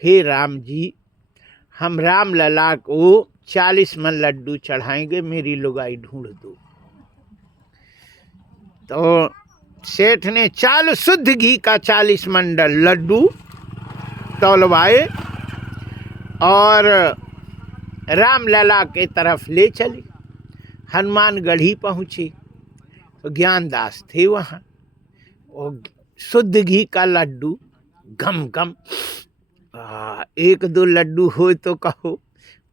हे राम जी, हम राम लला को 40 मन लड्डू चढ़ाएंगे, मेरी लुगाई ढूंढ दो। तो सेठ ने चाल शुद्ध घी का 40 मंडल लड्डू तौलवाए और राम लला के तरफ ले चले। हनुमानगढ़ी पहुँचे तो ज्ञानदास थे वहाँ। और शुद्ध घी का लड्डू गम गम, एक दो लड्डू हो तो कहो।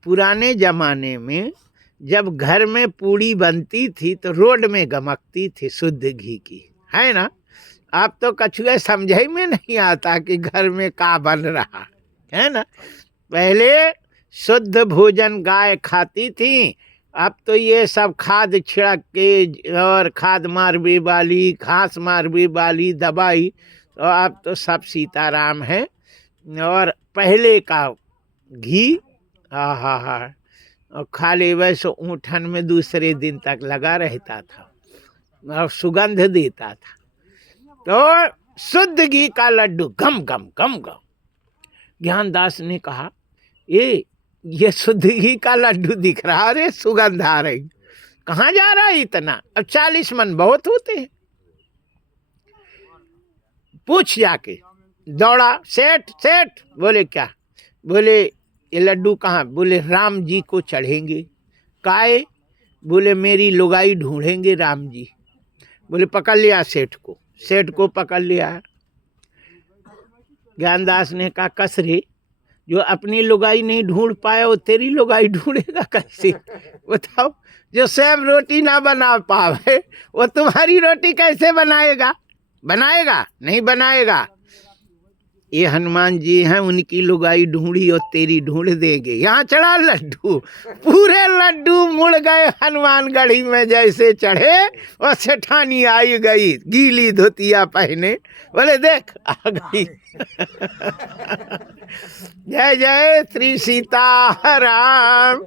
पुराने जमाने में जब घर में पूड़ी बनती थी तो रोड में गमकती थी शुद्ध घी की, है ना। अब तो कछुए समझे में नहीं आता कि घर में का बन रहा है ना। पहले शुद्ध भोजन गाय खाती थी, अब तो ये सब खाद छिड़क के और खाद मारने वाली, घास मारने वाली दवाई, तो अब तो सब सीताराम है। और पहले का घी हा और खा ले वैसे ऊँठन में दूसरे दिन तक लगा रहता था और सुगंध देता था। तो शुद्ध घी का लड्डू गम गम गम गम। ज्ञानदास ने कहा ये शुद्ध घी का लड्डू दिख रहा, रे सुगंध आ रही, कहाँ जा रहा है इतना? अब 40 मन बहुत होते हैं। पूछ जाके दौड़ा, सेठ सेठ। बोले क्या? बोले ये लड्डू कहाँ? बोले राम जी को चढ़ेंगे। काहे? बोले मेरी लुगाई ढूंढेंगे राम जी। बोले पकड़ लिया सेठ को। सेठ को पकड़ लिया। ज्ञानदास ने कहा कसरे, जो अपनी लुगाई नहीं ढूंढ पाया वो तेरी लुगाई ढूंढेगा कैसे? बताओ, जो स्वयं रोटी ना बना पावे वो तुम्हारी रोटी कैसे बनाएगा? बनाएगा नहीं बनाएगा। ये हनुमान जी हैं, उनकी लुगाई ढूंढी और तेरी ढूंढ देंगे। यहाँ चढ़ा लड्डू, पूरे लड्डू मुड़ गए हनुमानगढ़ी में जैसे चढ़े और सेठानी आई गई गीली धोतिया पहने। बोले देख आ गई। जय जय श्री सीताराम।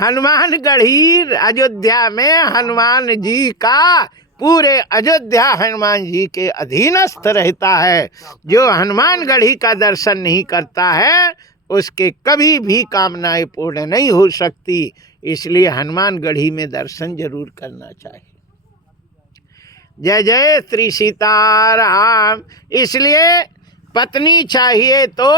हनुमानगढ़ी अयोध्या में हनुमान जी का, पूरे अयोध्या हनुमान जी के अधीनस्थ रहता है। जो हनुमानगढ़ी का दर्शन नहीं करता है उसके कभी भी कामनाएं पूर्ण नहीं हो सकती। इसलिए हनुमानगढ़ी में दर्शन जरूर करना चाहिए। जय जय श्री सीताराम। इसलिए पत्नी चाहिए तो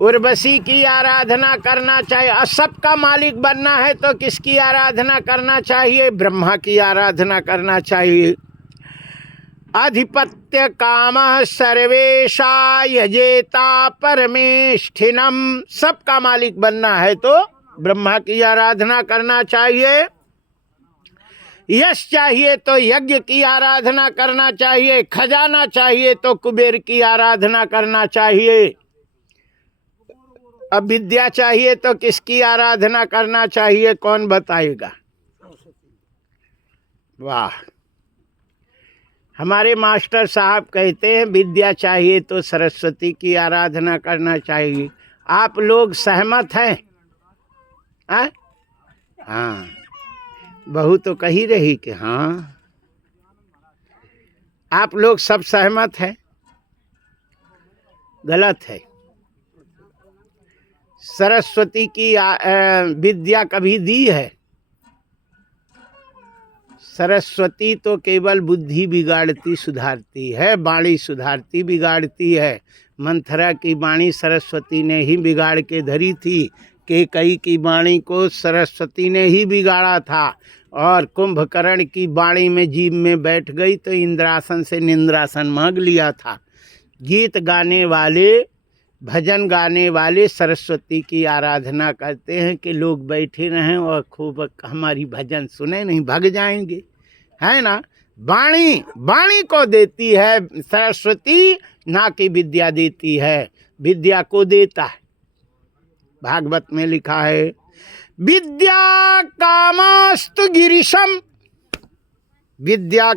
उर्वशी की आराधना करना चाहिए। और सबका मालिक बनना है तो किसकी आराधना करना चाहिए? ब्रह्मा की आराधना करना चाहिए। अधिपत्य काम सर्वेशा यजेता परमेष्ठिनम। सबका मालिक बनना है तो ब्रह्मा की आराधना करना चाहिए। यश चाहिए तो यज्ञ की आराधना करना चाहिए। खजाना चाहिए तो कुबेर की आराधना करना चाहिए। अब विद्या चाहिए तो किसकी आराधना करना चाहिए? कौन बताएगा? वाह, हमारे मास्टर साहब कहते हैं विद्या चाहिए तो सरस्वती की आराधना करना चाहिए। आप लोग सहमत हैं? हाँ, बहू तो कही रही कि हाँ। आप लोग सब सहमत हैं? गलत है। सरस्वती की विद्या कभी दी है? सरस्वती तो केवल बुद्धि बिगाड़ती सुधारती है, वाणी सुधारती बिगाड़ती है। मंथरा की वाणी सरस्वती ने ही बिगाड़ के धरी थी। कैकेयी की वाणी को सरस्वती ने ही बिगाड़ा था। और कुंभकर्ण की वाणी में जीभ में बैठ गई तो इंद्रासन से निंद्रासन मांग लिया था। गीत गाने वाले, भजन गाने वाले सरस्वती की आराधना करते हैं कि लोग बैठे रहें और खूब हमारी भजन सुने, नहीं भाग जाएंगे, है ना। वाणी, वाणी को देती है सरस्वती, ना कि विद्या देती है। विद्या को देता है। भागवत में लिखा है विद्या कामस्तु गिरीशम। विद्या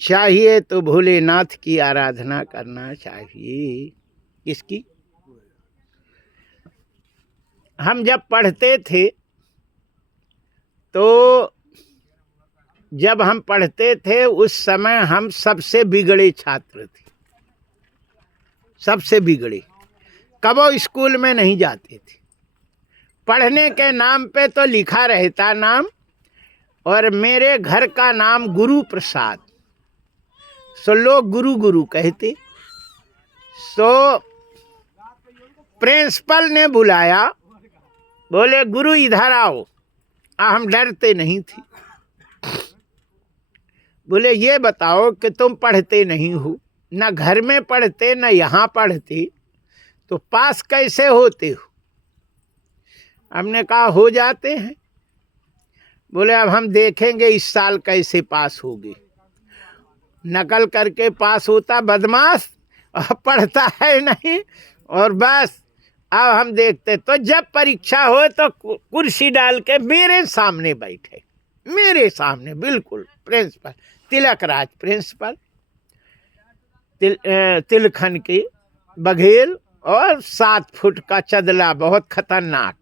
चाहिए तो भोलेनाथ की आराधना करना चाहिए। किसकी? हम जब पढ़ते थे तो जब हम पढ़ते थे उस समय हम सबसे बिगड़े छात्र थे। सबसे बिगड़े। कबो स्कूल में नहीं जाते थे, पढ़ने के नाम पे तो लिखा रहता नाम, और मेरे घर का नाम गुरु प्रसाद, सो लोग गुरु गुरु कहते। सो प्रिंसिपल ने बुलाया, बोले गुरु इधर आओ। हम डरते नहीं थे। बोले ये बताओ कि तुम पढ़ते नहीं हो, न घर में पढ़ते न यहाँ पढ़ते, तो पास कैसे होते हो? हमने कहा हो जाते हैं। बोले अब हम देखेंगे इस साल कैसे पास होगे। नकल करके पास होता बदमाश, और पढ़ता है नहीं, और बस अब हम देखते। तो जब परीक्षा हो तो कुर्सी डाल के मेरे सामने बैठे, मेरे सामने बिल्कुल। प्रिंसिपल तिलक राज प्रिंसिपल, तिलखन के बघेल, और 7 फुट का चदला, बहुत खतरनाक।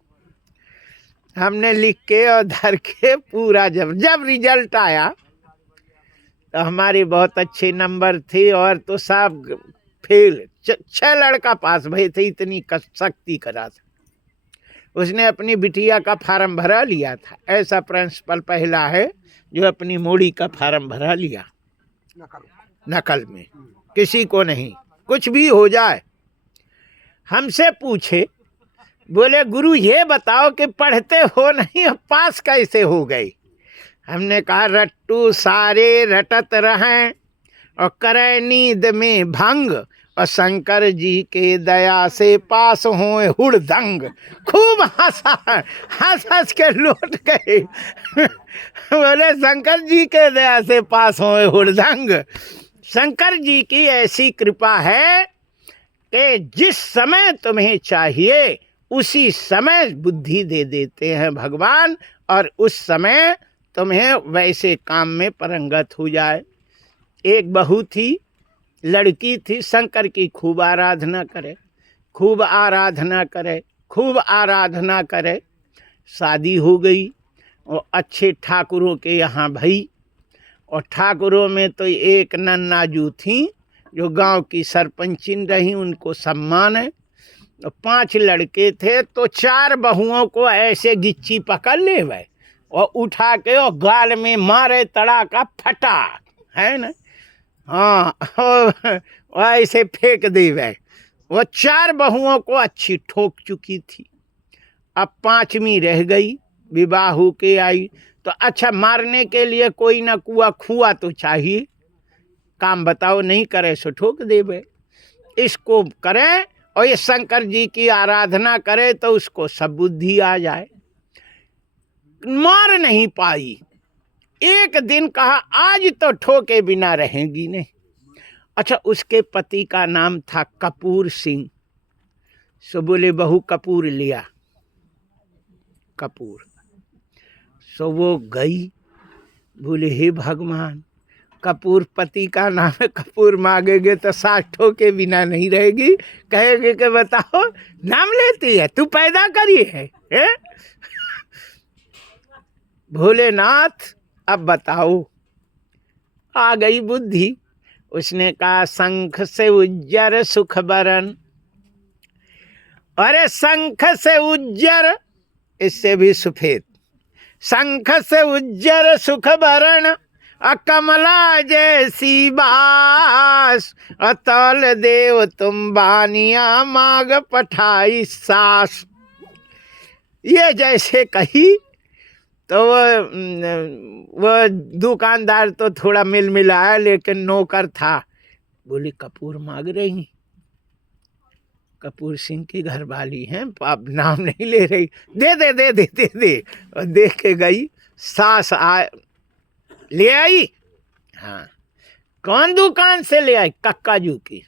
हमने लिख के और धर के पूरा, जब रिजल्ट आया तो हमारे बहुत अच्छे नंबर थे, और तो सब फेल। 6 लड़का पास भए थे, इतनी सख्ती करा था। उसने अपनी बिटिया का फार्म भरा लिया था। ऐसा प्रिंसिपल पहला है जो अपनी मोड़ी का फार्म भरा लिया नकल में, किसी को नहीं, कुछ भी हो जाए। हमसे पूछे, बोले गुरु ये बताओ कि पढ़ते हो नहीं, पास कैसे हो गए? हमने कहा रट्टू सारे रटत रहें और करे नींद में भंग, और शंकर जी के दया से पास होए हुड़दंग। खूब हंसा, हंस हंस के लौट गए। बोले शंकर जी के दया से पास होए हुड़दंग। शंकर जी की ऐसी कृपा है कि जिस समय तुम्हें चाहिए उसी समय बुद्धि दे देते हैं भगवान, और उस समय तुम्हें वैसे काम में परंगत हो जाए। एक बहू थी, लड़की थी, शंकर की खूब आराधना करे, खूब आराधना करे, खूब आराधना करे। शादी हो गई और अच्छे ठाकुरों के यहाँ भई, और ठाकुरों में तो एक नन्नाजू थी जो गांव की सरपंचिन रही, उनको सम्मान है। 5 लड़के थे, तो 4 बहुओं को ऐसे गिच्ची पकड़ ले गए और उठा के और गाल में मारे, तड़ाका फटा, है ना। हाँ, और ऐसे फेंक दे गए। वो 4 बहुओं को अच्छी ठोक चुकी थी। अब 5वीं रह गई, विवाह हो के आई। तो अच्छा, मारने के लिए कोई ना खुआ तो चाहिए। काम बताओ, नहीं करे सो ठोक देवे। इसको करें और ये शंकर जी की आराधना करे तो उसको सब बुद्धि आ जाए। मार नहीं पाई। एक दिन कहा आज तो ठोके बिना रहेंगी नहीं। अच्छा, उसके पति का नाम था कपूर सिंह। सो बोले बहू कपूर लिया, कपूर। सो वो गई, बोले हे भगवान, कपूर पति का नाम है, कपूर मांगेगे तो 60 ठोके बिना नहीं रहेगी। कहेगे कि बताओ नाम लेती है, तू पैदा करी है? भोलेनाथ अब बताओ। आ गई बुद्धि। उसने कहा शंख से उज्जर सुख बरन। अरे शंख से उज्जर, इससे भी सफेद। शंख से उज्जर सुख बरन, कमला जैसी बास, अतल देव तुम बानिया मांग पठाई सास। ये जैसे कही तो वो दुकानदार तो थोड़ा मिल मिलाया, लेकिन नौकर था। बोली कपूर मांग रही, कपूर सिंह की घरवाली हैं, आप नाम नहीं ले रही, दे दे दे दे दे दे। और देख के गई, सास ले आई। हाँ, कौन दुकान से ले आई? कक्काजू की।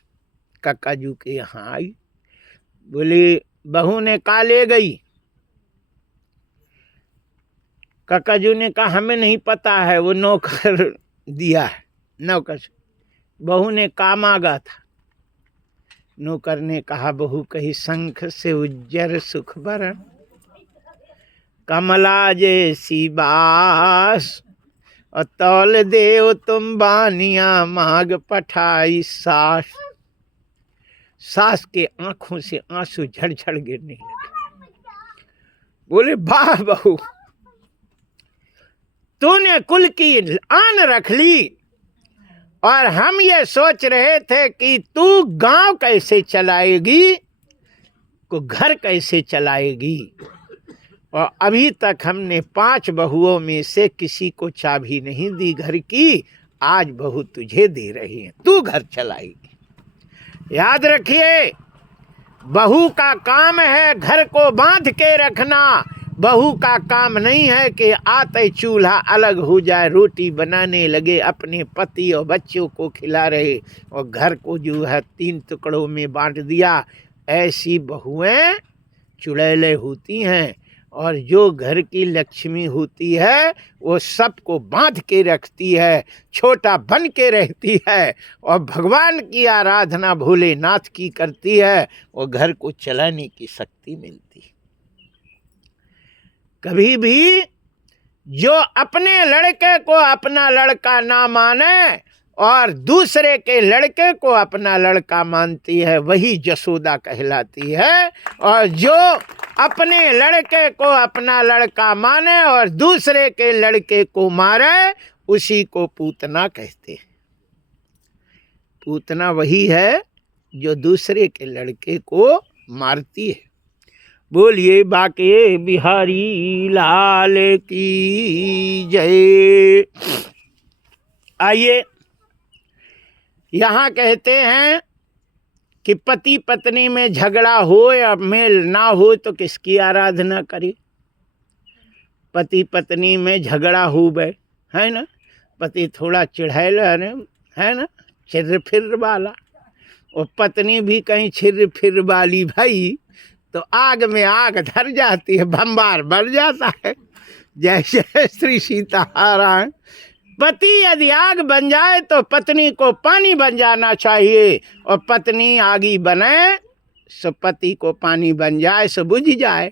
कक्काजू के यहाँ आई। बोली बहू ने कहा ले गई। कक्काजू ने कहा हमें नहीं पता है, वो नौकर दिया है, नौकर। बहू ने कहा मांगा था। नौकर ने कहा बहू कही शंख से उज्जर सुख बरन, कमला जैसी बास, और तौल देव तुम बानिया मांग पठाई सास। सास के आंखों से आंसू झड़झड़ गिरने लगे। बोले वाह बहू, तूने कुल की आन रख ली, और हम ये सोच रहे थे कि तू गांव कैसे चलाएगी, को घर कैसे चलाएगी। और अभी तक हमने 5 बहुओं में से किसी को चाबी नहीं दी घर की, आज बहू तुझे दे रही है, तू घर चलाएगी। याद रखिए, बहू का काम है घर को बांध के रखना। बहू का काम नहीं है कि आते चूल्हा अलग हो जाए, रोटी बनाने लगे, अपने पति और बच्चों को खिला रहे और घर को जो है 3 टुकड़ों में बांट दिया। ऐसी बहुएं चुड़ैलें होती हैं, और जो घर की लक्ष्मी होती है वो सबको बांध के रखती है, छोटा बन के रहती है, और भगवान की आराधना भोलेनाथ की करती है, वो घर को चलाने की शक्ति मिलती है। कभी भी जो अपने लड़के को अपना लड़का ना माने और दूसरे के लड़के को अपना लड़का मानती है, वही जसोदा कहलाती है। और जो अपने लड़के को अपना लड़का माने और दूसरे के लड़के को मारे, उसी को पूतना कहते हैं। पूतना वही है जो दूसरे के लड़के को मारती है। बोलिए बाके बिहारी लाल की जय। आइए, यहाँ कहते हैं कि पति पत्नी में झगड़ा हो या मेल ना हो तो किसकी आराधना करे। पति पत्नी में झगड़ा हो गए, है ना, पति थोड़ा चिढ़ैल है ना, छिर फिर वाला, और पत्नी भी कहीं छिर फिर वाली भाई, तो आग में आग धर जाती है, भंबार बढ़ जाता है। जय जय श्री सीताराम। पति यदि आग बन जाए तो पत्नी को पानी बन जाना चाहिए, और पत्नी आगी बने सो पति को पानी बन जाए, सो बुझ जाए,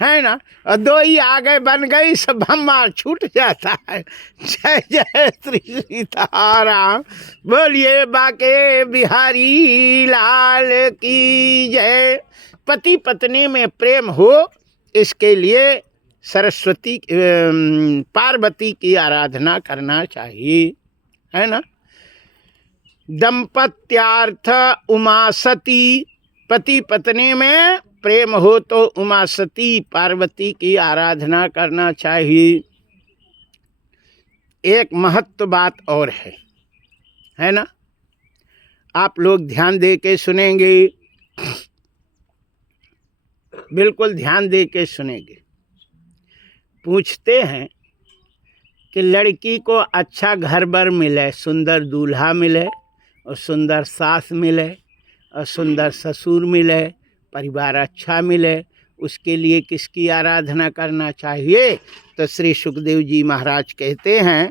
है ना। और 2 ही आगे बन गई सो भंबार छूट जाता है। जय जय श्री सीताराम। बोलिए बाके बिहारी लाल की जय। पति पत्नी में प्रेम हो, इसके लिए सरस्वती पार्वती की आराधना करना चाहिए, है ना। दंपत्यार्थ उमा सती, पति पत्नी में प्रेम हो तो उमा सती पार्वती की आराधना करना चाहिए। एक महत्व बात और है ना, आप लोग ध्यान दे के सुनेंगे, बिल्कुल ध्यान दे के सुनेंगे। पूछते हैं कि लड़की को अच्छा घर बर मिले, सुंदर दूल्हा मिले, और सुंदर सास मिले, और सुंदर ससुर मिले, परिवार अच्छा मिले, उसके लिए किसकी आराधना करना चाहिए। तो श्री सुखदेव जी महाराज कहते हैं